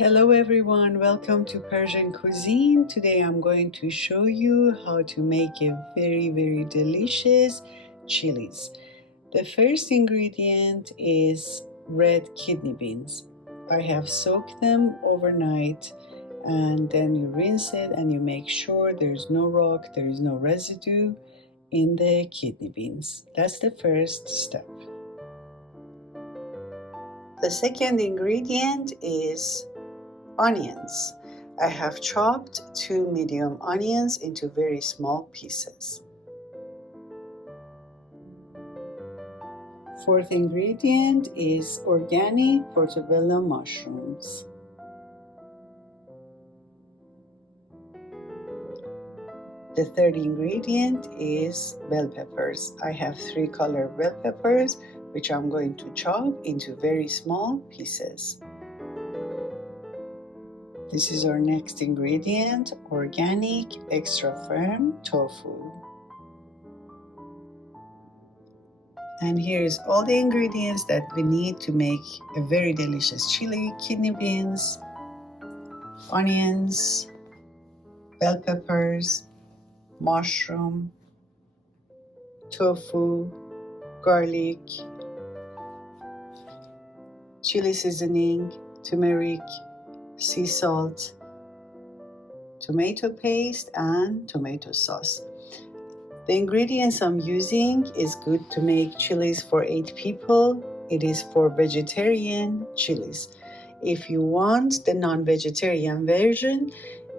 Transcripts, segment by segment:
Hello everyone, welcome to Persian Cuisine. Today I'm going to show you how to make a very delicious chilies. The first ingredient is red kidney beans. I have soaked them overnight and then you rinse it and you make sure there's no rock, there is no residue in the kidney beans. That's the first step. The second ingredient is onions. I have chopped 2 medium onions into very small pieces. Fourth ingredient is organic portobello mushrooms. The third ingredient is bell peppers. I have 3 colored bell peppers which I'm going to chop into very small pieces. This is our next ingredient, organic extra firm tofu. And here's all the ingredients that we need to make a very delicious chili: kidney beans, onions, bell peppers, mushroom, tofu, garlic, chili seasoning, turmeric, sea salt, tomato paste, and tomato sauce. The ingredients I'm using is good to make chilies for 8 people. It is for vegetarian chilies. If you want the non-vegetarian version,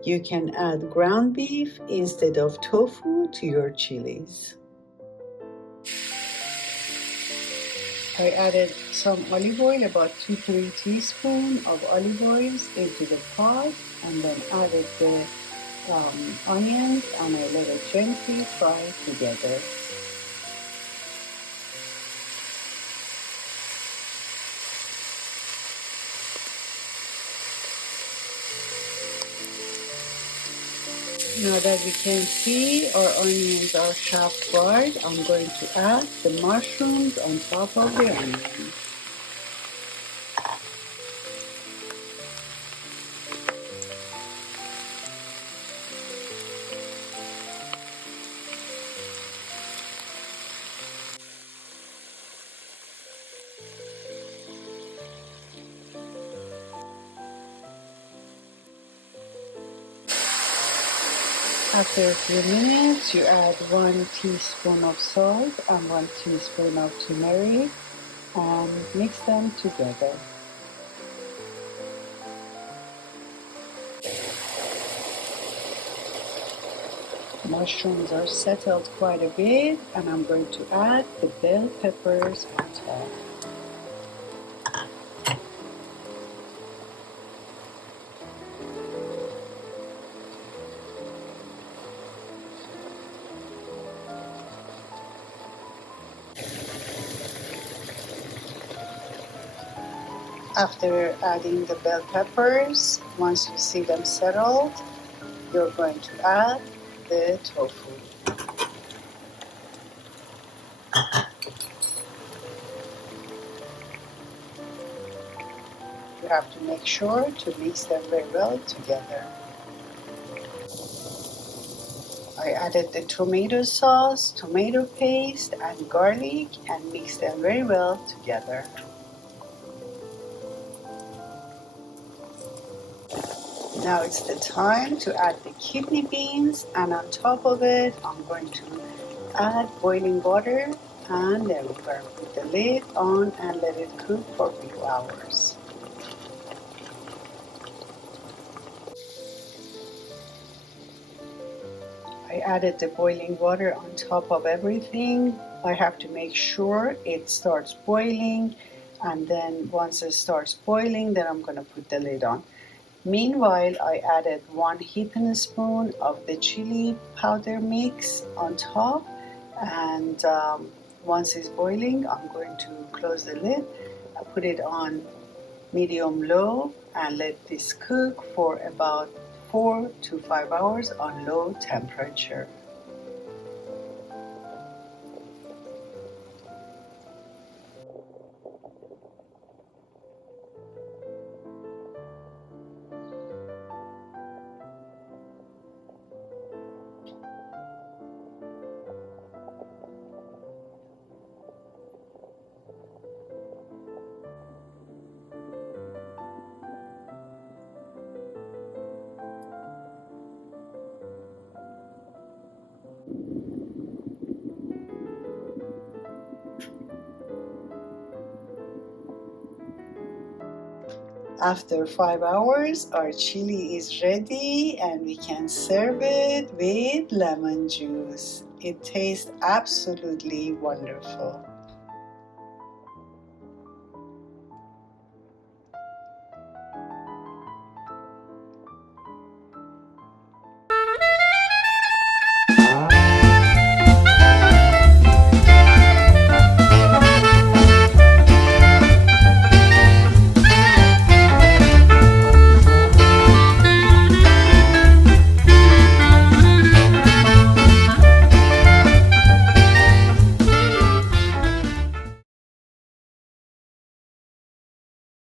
you can add ground beef instead of tofu to your chilies. I added some olive oil, about 2-3 teaspoons of olive oil into the pot, and then added the onions and I let it gently fry together. Now that we can see our onions are sharp fried, I'm going to add the mushrooms on top of the onions. After a few minutes, you add 1 teaspoon of salt and 1 teaspoon of turmeric and mix them together. Mushrooms are settled quite a bit, and I'm going to add the bell peppers on top. After adding the bell peppers, once you see them settled, you're going to add the tofu. You have to make sure to mix them very well together. I added the tomato sauce, tomato paste, and garlic and mixed them very well together. Now it's the time to add the kidney beans, and on top of it I'm going to add boiling water, and then we're going to put the lid on and let it cook for a few hours. I added the boiling water on top of everything. I have to make sure it starts boiling, and then once it starts boiling, then I'm going to put the lid on. Meanwhile, I added 1 heaping spoon of the chili powder mix on top, and once it's boiling, I'm going to close the lid. I put it on medium-low and let this cook for about 4 to 5 hours on low temperature. After 5 hours, our chili is ready and we can serve it with lemon juice. It tastes absolutely wonderful.